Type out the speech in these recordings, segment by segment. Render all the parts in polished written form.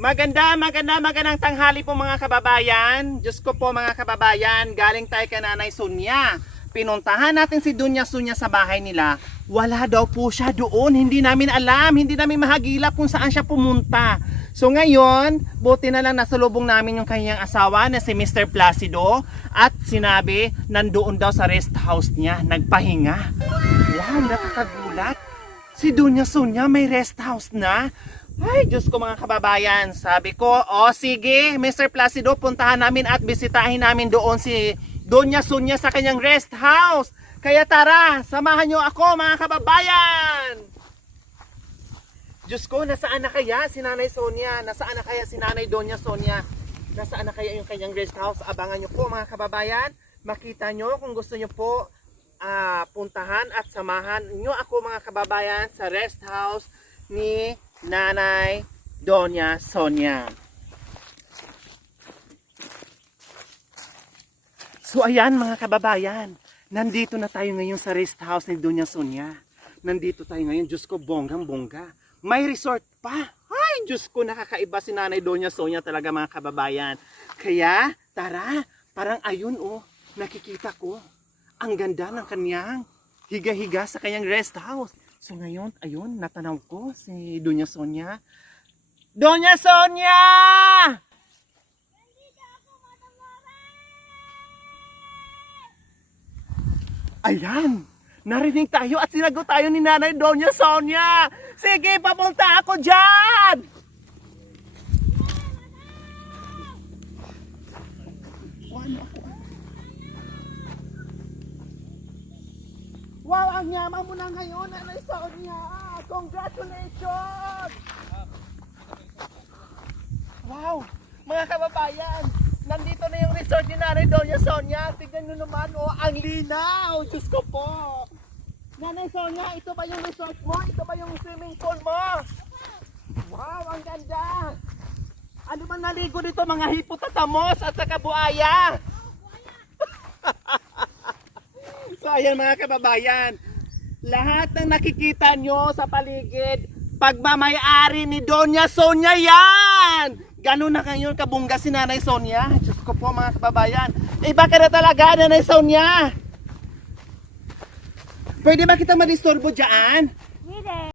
Magandang tanghali po mga kababayan. Diyos ko po mga kababayan, galing tayo kay Nanay Sonia. Pinuntahan natin si Doña Sonia sa bahay nila. Wala daw po siya doon. Hindi namin alam, hindi namin mahagilap kung saan siya pumunta. So ngayon, buti na lang nasalubong namin yung kanyang asawa na si Mr. Placido. At sinabi, nandoon daw sa rest house niya, nagpahinga. Wow, nakakagulat. Si Doña Sonia may rest house na. Ay, Diyos ko mga kababayan, sabi ko, sige, Mr. Placido, puntahan namin at bisitahin namin doon si Doña Sonia sa kanyang rest house. Kaya tara, samahan nyo ako mga kababayan! Diyos ko, nasaan na kaya si Nanay Sonia? Nasaan na kaya si Nanay Doña Sonia? Nasaan na kaya yung kanyang rest house? Abangan nyo po mga kababayan. Makita nyo kung gusto nyo po puntahan at samahan nyo ako mga kababayan sa rest house ni Nanay Doña Sonia. So ayan mga kababayan, nandito na tayo ngayon sa rest house ni Doña Sonia. Nandito tayo ngayon, Diyos ko, bonggang-bongga. May resort pa. Ay, Diyos ko, nakakaiba si Nanay Doña Sonia talaga mga kababayan. Kaya, tara, parang ayun nakikita ko. Ang ganda ng kanyang higa-higa sa kanyang rest house. So ngayon, ayun, natanaw ko si Doña Sonia. Doña Sonia! Ayan, narinig tayo at sinagot tayo ni Nanay Doña Sonia. Sige, papunta ako dyan! Wow, ang yaman mo na ngayon, Nanay Sonia! Congratulations! Wow, mga kababayan, nandito na yung resort ni Nanay Doña Sonia. Tignan nyo naman, ang linaw! Diyos ko po! Nanay Sonia, ito ba yung resort mo? Ito ba yung swimming pool mo? Wow, ang ganda! Ano bang naligo dito, mga hippopotamus at saka buaya? So ayan mga kababayan, lahat ng nakikita nyo sa paligid, pagmamayari ni Doña Sonia yan! Ganun na ngayon kabungga si Nanay Sonia. Diyos ko po mga kababayan, iba ka na talaga Nanay Sonia! Pwede ba kita madisturbo dyan? Hindi.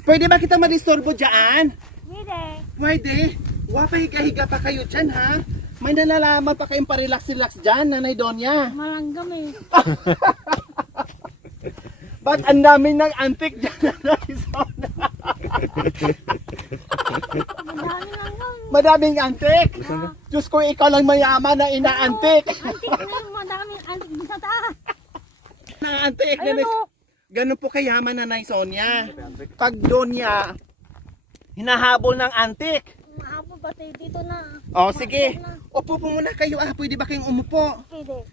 Pwede ba kita madisturbo dyan? Pwede. Pwede. Pahiga-higa pa kayo dyan, ha? May nalalaman pa kayong parelax-relax dyan, Nanay Donya. Malanggam eh. Ba't ang daming ng antik dyan, Nanay Sonia? Madami langgam. Madaming antik. Diyos ko, ikaw lang mayaman na inaantik. Antik na yung madaming antik sa taas. Naantik. Ayun o. Ganun po kayaman, Nanay Sonia. Pag Donya, hinahabol ng antik. Mahabol pati dito na. O, sige. Upo po muna kayo. Pwede ba kayong umupo? Pwede.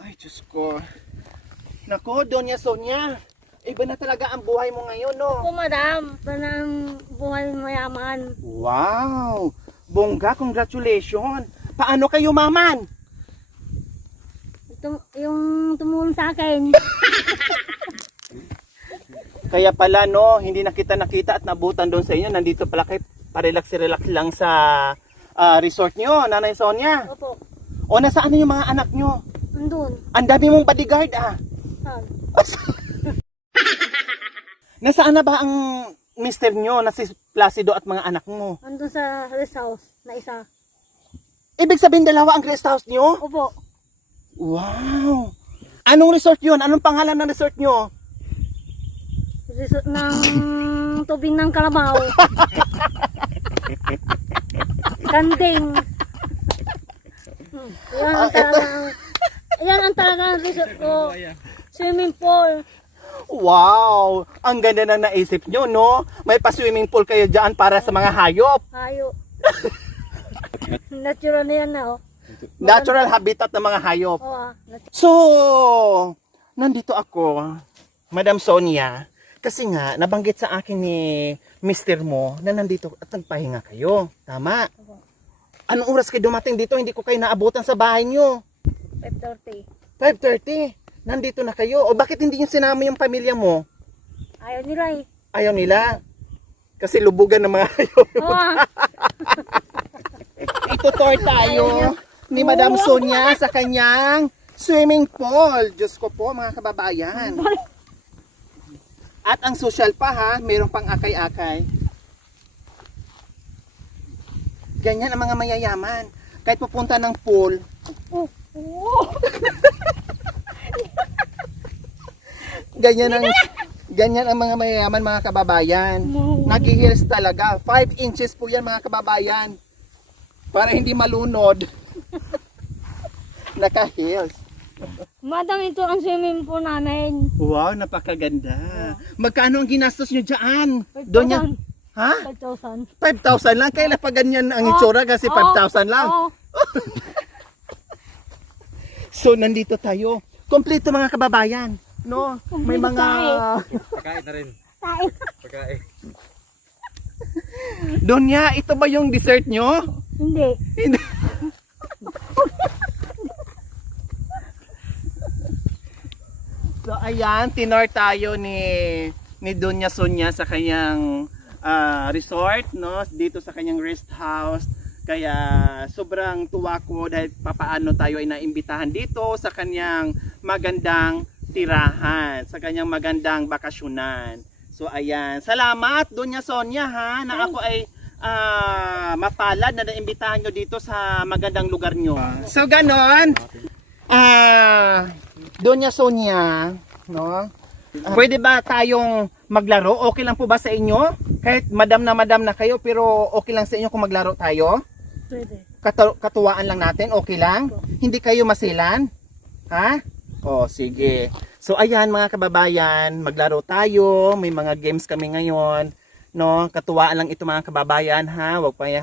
Ay, Diyos ko. Nako, Donya Sonia. Iba na talaga ang buhay mo ngayon, no? Po madam, panang buhay mayaman. Wow! Bongga, congratulations! Paano kayo maman? Yung tumulong sa akin. Kaya pala, no, hindi na kita nakita at nabutan doon sa inyo. Nandito pala kayo, parelax-relax lang sa resort nyo, Nanay Sonia. Opo. O, nasaan na yung mga anak nyo? Andun. Ang dami mong bodyguard, Saan? Nasaan na ba ang mister nyo, na si Placido at mga anak mo? Andun sa rest house na isa. Ibig sabihin dalawa ang rest house nyo? Opo. Wow! Anong resort yun? Anong pangalan ng resort nyo? Resort ng tubig ng kalabaw. Kanding. Yan ang talagang resort ko. Swimming pool. Wow! Ang ganda na naisip nyo, no? May pa-swimming pool kayo dyan para sa mga hayop. Hayo. Natural na yan na oh. Natural habitat ng mga hayop. Oo So, nandito ako, Madam Sonia, kasi nga, nabanggit sa akin ni mister mo na nandito at nagpahinga kayo. Tama? Anong oras kayo dumating dito? Hindi ko kayo naabutan sa bahay nyo. 5:30. 5:30. Nandito na kayo. O bakit hindi nyo sinama yung pamilya mo? Ayaw nila eh. Ayaw nila. Kasi lubugan ng mga hayop. Oo Itutour tayo ni Madam Sonia sa kanyang swimming pool. Diyos ko po, mga kababayan. At ang social pa ha, mayroong pang akay-akay. Ganyan ang mga mayayaman. Kahit pupunta ng pool. Ganyan ang mga mayayaman, mga kababayan. Nag-heels talaga. 5 inches po yan, mga kababayan. Para hindi malunod. Naka-heels. Madam, ito ang swimming pool namin. Wow, napakaganda. Magkano ang ginastos nyo dyan? 5,000. Donya? Ha? 5,000. 5,000 lang? Kailan pa ganyan ang itsura kasi 5,000 lang? Oo. So, nandito tayo. Kompleto mga kababayan. No? May Kompleto mga... Pagkain na rin. Tayo. Pagkain. Donya, ito ba yung dessert nyo? Hindi. Hindi. So ayan, tinor tayo ni Donya Sonia sa kanyang resort, no? Dito sa kanyang rest house. Kaya sobrang tuwa ko dahil papaano tayo ay naimbitahan dito sa kanyang magandang tirahan, sa kanyang magandang bakasyonan. So ayan, salamat Donya Sonia ha, na ako ay mapalad na naimbitahan nyo dito sa magandang lugar nyo. So ganon, Donya Sonia, no? Pwede ba tayong maglaro? Okay lang po ba sa inyo? Kahit madam na kayo, pero okay lang sa inyo kung maglaro tayo? Pwede. Katuwaan lang natin, okay lang? Hindi kayo masilan? Ha? O, sige. So, ayan mga kababayan, maglaro tayo. May mga games kami ngayon. No, katuwaan lang ito mga kababayan ha.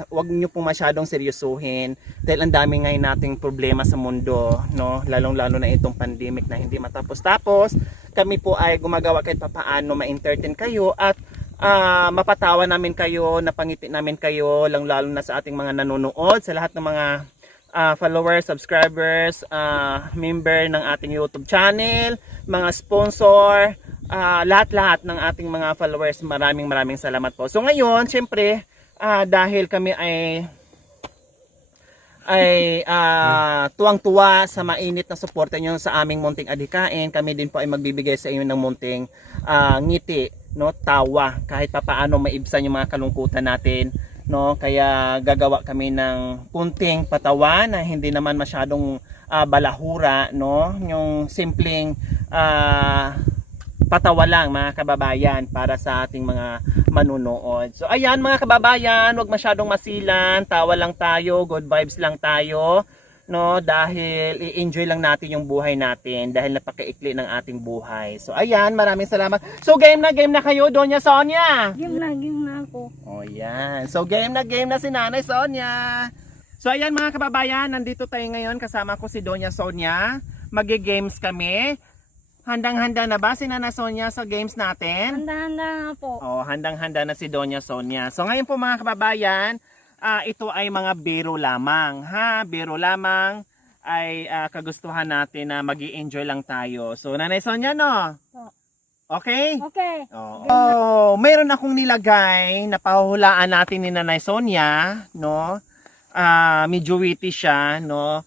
Wag niyo po masyadong seryosuhin dahil ang dami ngayon nating problema sa mundo, no? Lalong-lalo na itong pandemic na hindi matapos-tapos. Kami po ay gumagawa kahit papaano ma-entertain kayo at mapatawa namin kayo, napangiti namin kayo, lalo na sa ating mga nanonood, sa lahat ng mga followers, subscribers, member ng ating YouTube channel, mga sponsor, lahat-lahat ng ating mga followers, maraming salamat po. So ngayon, syempre, dahil kami ay ay tuwang-tuwa sa mainit na suporta nyo sa aming munting adhikain. Kami din po ay magbibigay sa inyo ng munting ngiti, no, tawa, kahit papaano maibsan yung mga kalungkutan natin, no. Kaya gagawa kami ng kunting patawa na hindi naman masyadong balahura, no, yung simpleng patawa lang mga kababayan para sa ating mga manunood. So ayan mga kababayan, huwag masyadong masilan, tawa lang tayo, good vibes lang tayo, no, dahil i-enjoy lang natin yung buhay natin dahil napakaikli ng ating buhay. So ayan, maraming salamat. So game na kayo, Doña Sonia. Game na ako. Oh yan. So game na si Nanay Sonia. So ayan mga kababayan, nandito tayo ngayon, kasama ko si Doña Sonia. Magi-games kami. Handang-handa na ba si Nana Sonia sa games natin? Handa-handa na po. Oh, handang-handa na si Doña Sonia. So ngayon po mga kababayan, ito ay mga biro lamang, ha? Biro lamang ay kagustuhan natin na magi-enjoy lang tayo. So Nanay Sonia, no? Okay? Okay. Oh, meron akong nilagay na pahuhulaan natin ni Nanay Sonia, no? Medyo witty siya, no?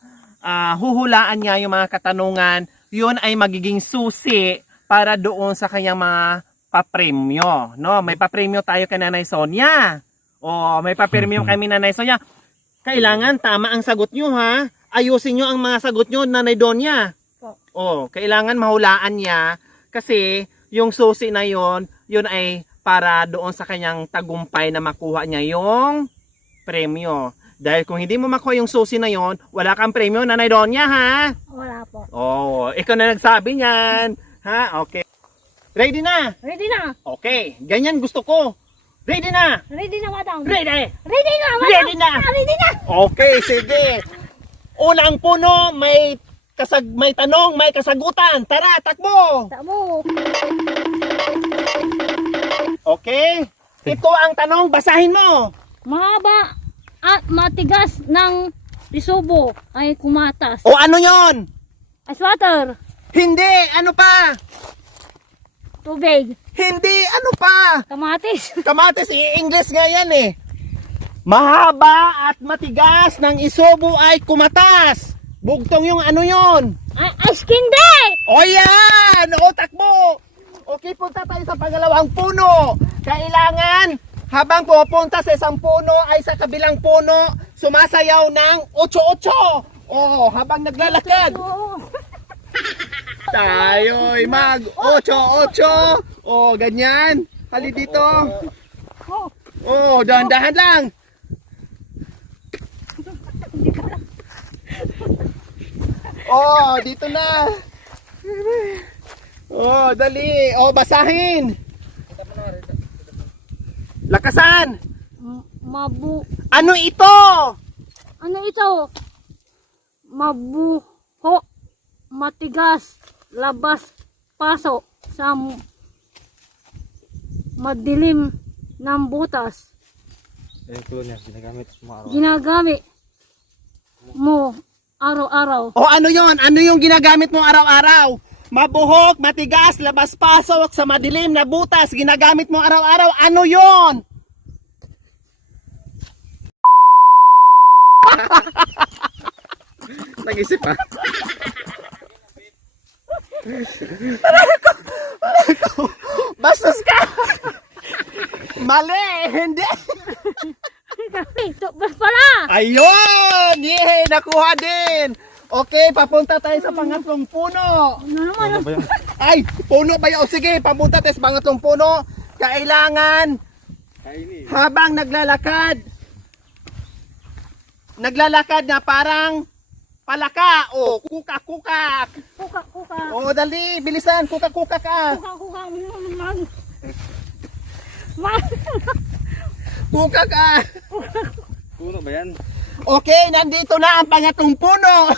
Huhulaan niya yung mga katanungan. Yun ay magiging susi para doon sa kanyang mga papremyo, no? May papremyo tayo kay Nanay Sonia. O may papremyo kami Nanay Sonia. Kailangan tama ang sagot nyo, ha? Ayusin nyo ang mga sagot nyo, Nanay Donya. O, kailangan mahulaan niya kasi yung susi na yun ay para doon sa kanyang tagumpay na makuha niya yung premyo. Dahil kung hindi mo makuha yung susi na yon, wala kang premyo, Nanay Donya, ha? Wala po. Oh, ikaw na nagsabi niyan. Ha? Okay. Ready na? Ready na. Okay. Ganyan gusto ko. Ready na? Ready na, madam. Ready. Ready na, madam. Ready na. Ready na. Okay, sige. Unang puno, may tanong, may kasagutan. Tara, takbo. Tamo. Okay. Ito ang tanong, basahin mo. Mahaba at matigas ng risubo ay kumatas. O ano yon? Ice water. Hindi, ano pa? Tubig. Hindi, ano pa? Kamatis. Kamatis, i-English nga yan eh. Mahaba at matigas ng isobo ay kumatas. Bugtong yung ano yon? Ice candy. O yan! O takbo! Okay, punta tayo sa pangalawang puno. Kailangan, habang pupunta sa isang puno ay sa kabilang puno, sumasayaw ng 8-8. O, habang naglalakad. Tayo'y mag 8-8. O, ganyan. Hali dito. O, dahan-dahan lang. Oh, dito na. Oh, dali. Oh, basahin. Lakasan. Ano ito? Ano ito? Mabuho, matigas, labas, paso sa madilim ng butas. Ginagamit mo araw-araw. O ano yon? Ano yung ginagamit mo araw-araw? Mabuhok, matigas, labas pasok sa madilim na butas. Ginagamit mo araw-araw. Ano yon? Nag-isip pa. Bastos ka! Mali! Hindi! Ito pala! Ayun! Yay! Nakuha din! Okay, papunta tayo sa pangatlong puno. Ano naman? Ay, puno ba yun? O sige, papunta tayo sa pangatlong puno. Kailangan, habang naglalakad na parang palaka. O, kukak-kukak. Kuka. O, dali, bilisan, kukak-kukak ka. Kuka. Kukak ka. Puno ba yan? Okay, nandito na ang pangatlong puno.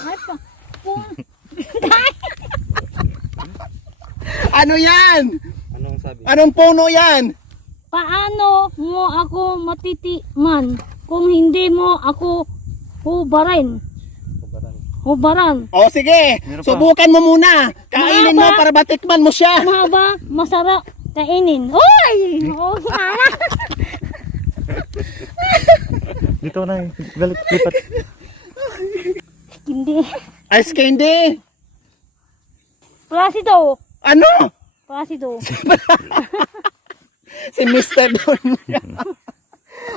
Ano yan? Anong sabi? Anong puno yan? Paano mo ako matitiman kung hindi mo ako hubaran? O sige, Meron pa. subukan mo muna. Kainin mo Mahaba. para batikman mo siya. Mahaba, masarap kainin. Uy! Oh, sana! Dito na, balik, lipat. Hindi. Ice candy. Placido. Ano? Placido. Si Mr. Don.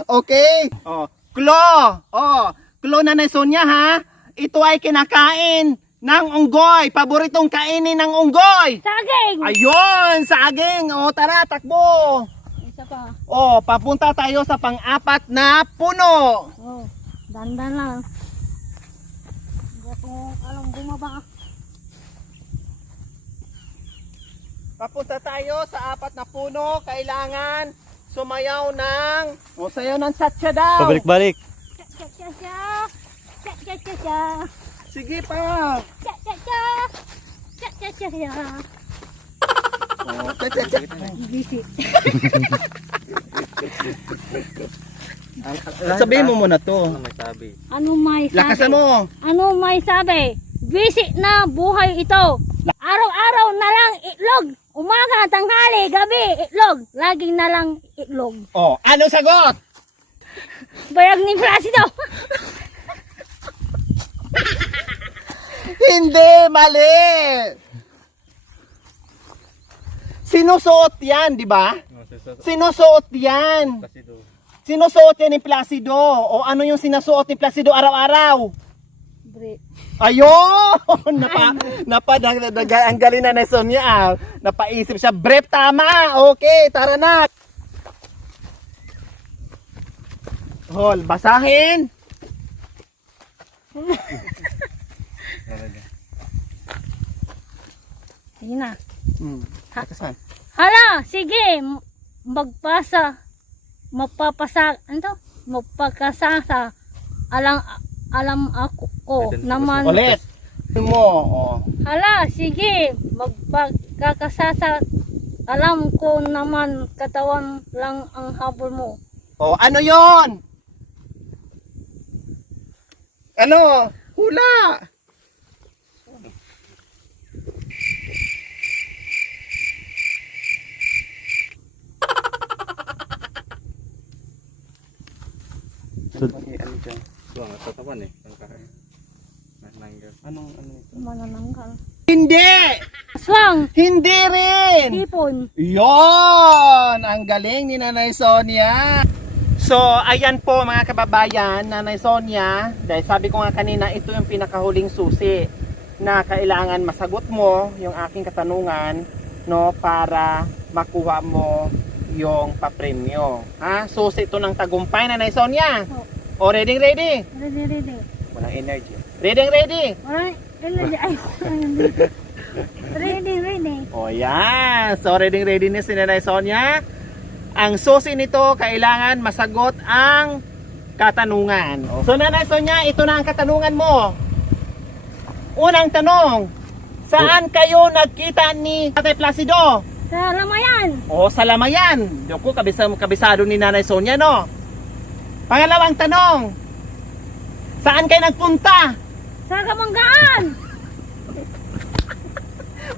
Okay. Oh, Klo. Oh, Klo Nanay Sonia ha. Ito ay kinakain ng unggoy. Paboritong kainin ng unggoy. Saging. Ayun, saging. O, tara, takbo. Isa pa. O, papunta tayo sa pang-apat na puno. Oh, dandan lang. Hindi ko alam bumaba. Papunta tayo sa apat na puno. Kailangan sumayaw ng... O, sayaw ng cha-cha daw. Pabalik-balik. Cha cha cha. Cha cha cha cha. Sige pa. Cha cha cha. Cha cha cha cha. O, cha-cha-cha. Bisi. Sabihin mo muna to. Ano may sabi? Ano may sabi? Lakasan mo. Ano may sabi? Bisi na buhay ito. Araw-araw na lang itlog. Umaga, tanghali, gabi, itlog. Laging na lang itlog. O, ano sagot? Bayag ni Placido. Hindi, mali. Sinusuot yan, di ba? Sinusuot yan. Placido. Sinusuot yan ni Placido. O ano yung sinusuot ni Placido araw-araw? Bre. Ayun! Ang galing na Nanay Sonia. Ah. Napaisip siya. Brep, tama! Okay, tara na! Hol, basahin! Ayun na. Bakasan. Hala, sige. Mapapasa, ano to? Mapagkasasa. Alam ako naman. Ulit! Mo, oh. Hala, sige. Magpagkakasasa. Alam ko naman katawan lang ang habol mo. Oh, ano yon? Ano? Hula! Okay, ano dyan? Suwang at tatawan eh. Pangkain. Nanggal. Anong ano ito? Manananggal. Hindi! Aswang. Hindi rin! Hipon. Yon! Ang galing ni Nanay Sonia! So, ayan po mga kababayan, Nanay Sonia, dahil sabi ko nga kanina, ito yung pinakahuling susi na kailangan masagot mo yung aking katanungan, no, para makuha mo yung papremyo. Ha? Susi ito ng tagumpay, Nanay Sonia. O, ready? Ready. Walang energy. Ready? Alright. Ready. O, yan. So, ready na si Nanay Sonia. Ang susi nito, kailangan masagot ang katanungan. So Nanay Sonia, ito na ang katanungan mo. Unang tanong, saan kayo nagkita ni Tatay Placido? Sa lamayan. O sa Lamayan. Doko, kabisado ni Nanay Sonia, no? Pangalawang tanong, saan kayo nagpunta? Sa Kamanggaan.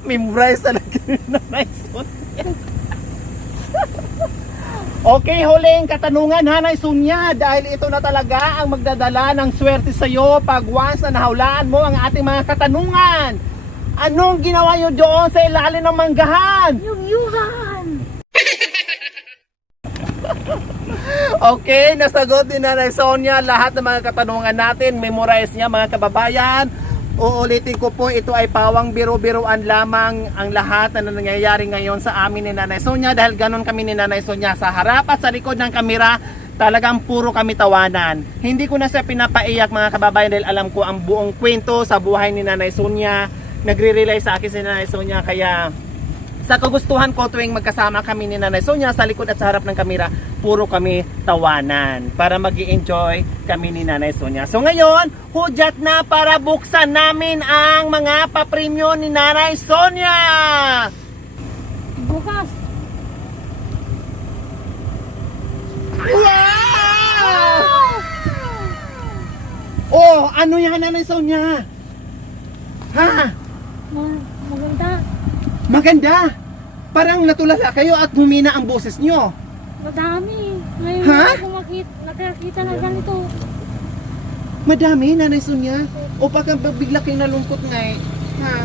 Memorize talaga ni Nanay Sonia. Okay, huling katanungan, Nanay Sonia, dahil ito na talaga ang magdadala ng swerte sa iyo pag once na nahulaan mo ang ating mga katanungan. Anong ginawa niyo doon sa ilalim ng manggahan? Yung yuhan. Okay, nasagot din Nanay Sonia lahat ng mga katanungan natin. Memorize niya mga kababayan. Uulitin ko po, ito ay pawang biro-biroan lamang ang lahat na nangyayari ngayon sa amin ni Nanay Sonia, dahil ganon kami ni Nanay Sonia sa harap at sa likod ng kamera. Talagang puro kami tawanan. Hindi ko na siya pinapaiyak mga kababayan, dahil alam ko ang buong kwento sa buhay ni Nanay Sonia. Nagre-relay sa akin si Nanay Sonia, kaya sa kagustuhan ko tuwing magkasama kami ni Nanay Sonia sa likod at sa harap ng kamera, puro kami tawanan para mag-i-enjoy kami ni Nanay Sonia. So ngayon, hudyat na para buksan namin ang mga papremyo ni Nanay Sonia! Bukas. Wow! Oh, ano yan Nanay Sonia? Ha? Maganda. Maganda! Parang natulala kayo at humina ang boses nyo. Madami. Ngayon Ha? ako nakakita na ganito. Madami, Nanay Sonia. O baka bigla kayo nalungkot nga eh. Ha?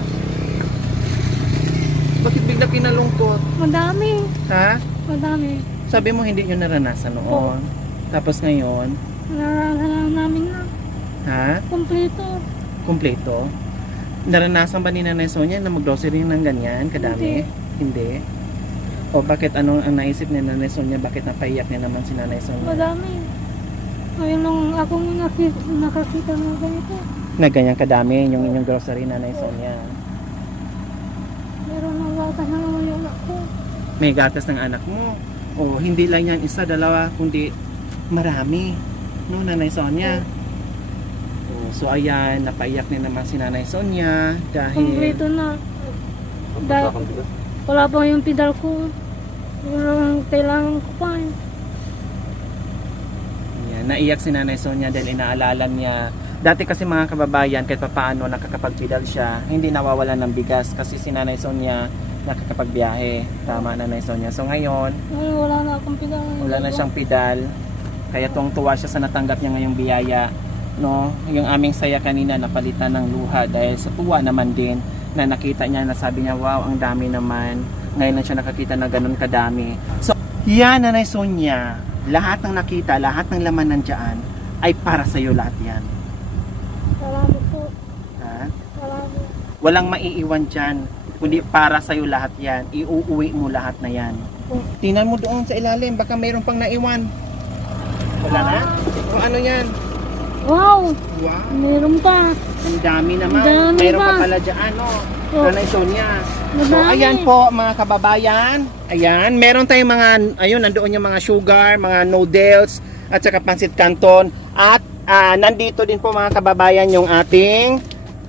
Bakit bigla kayo nalungkot? Madami. Ha? Madami. Sabi mo hindi nyo naranasan noon. Tapos ngayon, Naranasan namin na. ha? Kompleto. Kumpleto? Naranasan ba ni Nanay Sonia na mag-grocery ng ganyan, kadami? Hindi. O bakit anong ang naisip ni Nanay Sonia? Bakit napaiyak niya naman si Nanay Sonia? Madami. Ngayon lang akong nakakita ng ganito. Na ganyan kadami yung inyong grocery, Nanay Sonia. Meron ng gatas na naman yung anak ko. May gatas ng anak mo. O hindi lang yan isa, dalawa, kundi marami. No, Nanay Sonia? O, so ayan, napaiyak ni naman si Nanay Sonia dahil... Kompleto na. Ang Da- pasakang bigas. Wala pa yung pedal ko. Walang kailangan ko pa eh. Yan, naiyak si Nanay Sonia dahil inaalala niya. Dati kasi mga kababayan, kahit paano nakakapagpidal siya, hindi nawawalan ng bigas kasi si Nanay Sonia nakakapagbiyahe. Tama, Nanay Sonia. So ngayon, Ngayon wala na akong pedal. wala na siyang pedal. Kaya tuwang-tuwa siya sa natanggap niya ngayong biyaya. No, yung aming saya kanina napalitan ng luha dahil sa tuwa naman din na nakita niya na sabi niya, wow, ang dami naman. Ngayon lang siya nakakita na ganun kadami. So, yan, Nanay Sonia, lahat ng nakita, lahat ng laman nandiyan ay para sa iyo lahat yan. Salamat po. Ha? Salamat. Walang maiiwan dyan, kundi para sa iyo lahat yan. Iuuwi mo lahat na yan. Po. Tingnan mo doon sa ilalim, baka mayroon pang naiwan. Wala na? O ano yan? Wow! Wow, Meron pa. ang dami naman. Ang dami Mayroon pa pa. pala dyan, no? Oh. Nanay Sonia. So, Madami. ayan po mga kababayan. Ayan, meron tayong mga, ayun, nandoon yung mga sugar, mga noodles, at saka pancit canton. At nandito din po mga kababayan yung ating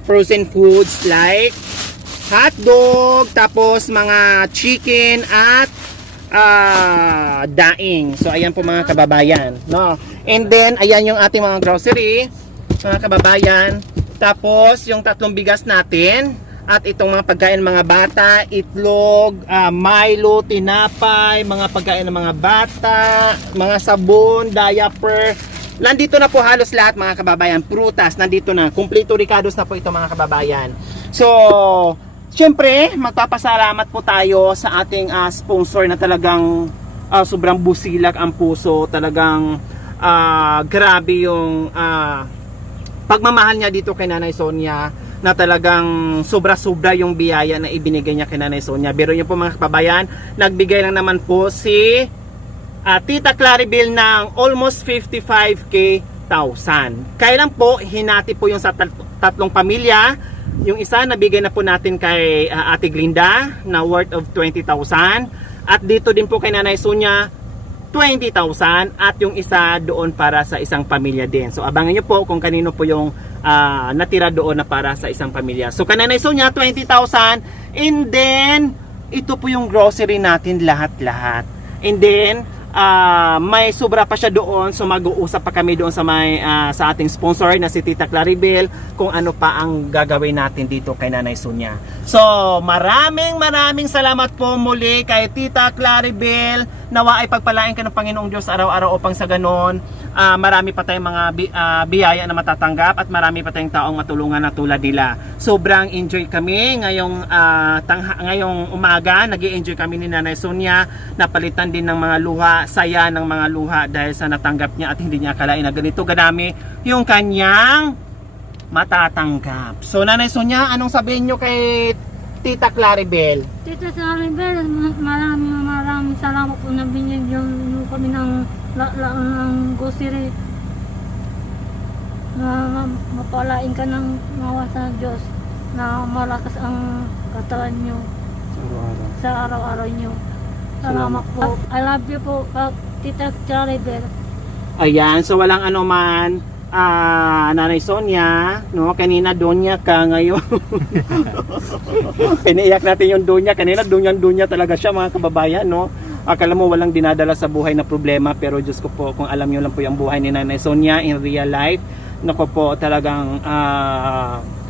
frozen foods like hotdog, tapos mga chicken at daing. So ayan po mga kababayan, no? And then ayan yung ating mga grocery, mga kababayan. Tapos yung tatlong bigas natin at itong mga pagkain ng mga bata, itlog, Milo, tinapay, mga pagkain ng mga bata, mga sabon, diaper. Nandito na po halos lahat mga kababayan. Prutas, nandito na. Kompleto Ricados na po ito mga kababayan. So, siyempre, magpapasalamat po tayo sa ating sponsor na talagang sobrang busilak ang puso. Talagang grabe yung pagmamahal niya dito kay Nanay Sonia, na talagang sobra-sobra yung biyaya na ibinigay niya kay Nanay Sonia. Pero yun po mga kababayan, nagbigay lang naman po si Tita Claribel ng almost 55K thousand. Kaya lang po, hinati po yung sa tatlong pamilya. Yung isa, nabigay na po natin kay Ate Glinda na worth of 20,000. At dito din po kay Nanay Sonia, 20,000. At yung isa doon para sa isang pamilya din. So abangan nyo po kung kanino po yung natira doon na para sa isang pamilya. So kay Nanay Sonia, 20,000. And then, ito po yung grocery natin lahat-lahat. And then, may sobra pa siya doon, so mag-uusap pa kami doon sa sa ating sponsor na si Tita Claribel kung ano pa ang gagawin natin dito kay Nanay Sonia. So maraming salamat po muli kay Tita Claribel. Nawa ay pagpalain ka ng Panginoong Diyos araw-araw upang sa ganon marami pa tayong mga biyaya na matatanggap at marami pa tayong taong matulungan na tulad nila. Sobrang enjoy kami ngayong umaga, nag-i-enjoy kami ni Nanay Sonia. Napalitan din ng mga luha, saya ng mga luha dahil sa natanggap niya at hindi niya akalain na ganito kadami yung kanyang matatanggap. So Nanay Sonia, anong sabihin nyo kay Tita Claribel? Tita Claribel, maraming salamat po na binigyan niyo kami ng grocery. Na mapalain ka ng mawa sa Diyos na malakas ang katawan niyo sa araw-araw niyo. Salamat po. I love you po, Tita Claribel. Ayan, so walang anuman, Nanay Sonia, no? Kanina Donya ka, ngayon piniiyak natin yung Donya. Kanina Donya talaga siya mga kababayan, no? Akala mo walang dinadala sa buhay na problema, pero Diyos ko po, kung alam nyo lang po yung buhay ni Nanay Sonia in real life, nako po, talagang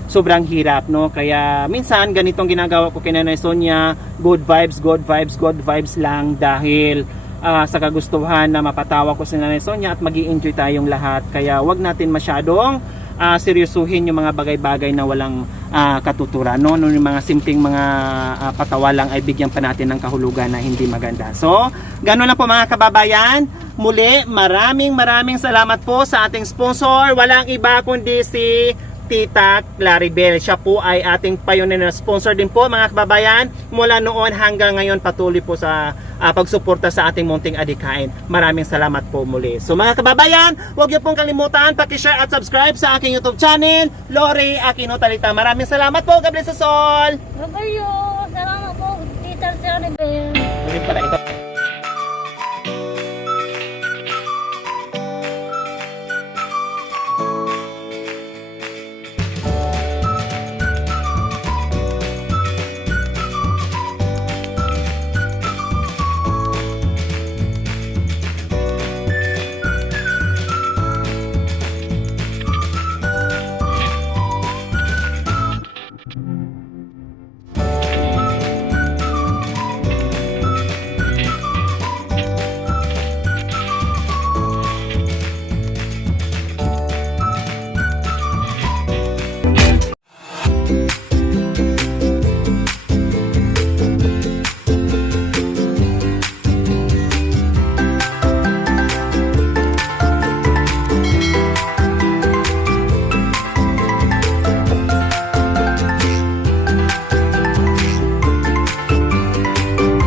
sobrang hirap, no? Kaya minsan ganitong ginagawa ko kay Nanay Sonia, good vibes lang, dahil sa kagustuhan na mapatawa ko si Nanay Sonia at mag-i-enjoy tayong lahat. Kaya wag natin masyadong seryosuhin yung mga bagay-bagay na walang katuturan, no? Yung mga simpleng mga patawa lang ay bigyan pa natin ng kahulugan na hindi maganda. So, gano'n lang po mga kababayan. Muli, maraming salamat po sa ating sponsor. Walang iba kundi si Tita Claribel. Siya po ay ating pioneer na sponsor din po mga kababayan. Mula noon hanggang ngayon patuloy po sa pagsuporta sa ating munting adikain. Maraming salamat po muli. So mga kababayan, huwag niyo pong kalimutan paki-share at subscribe sa aking YouTube channel, Lori Aquino Talita. Maraming salamat po. God bless us all. Babayo, salamat po, Tita Claribel. Ulit pala ito.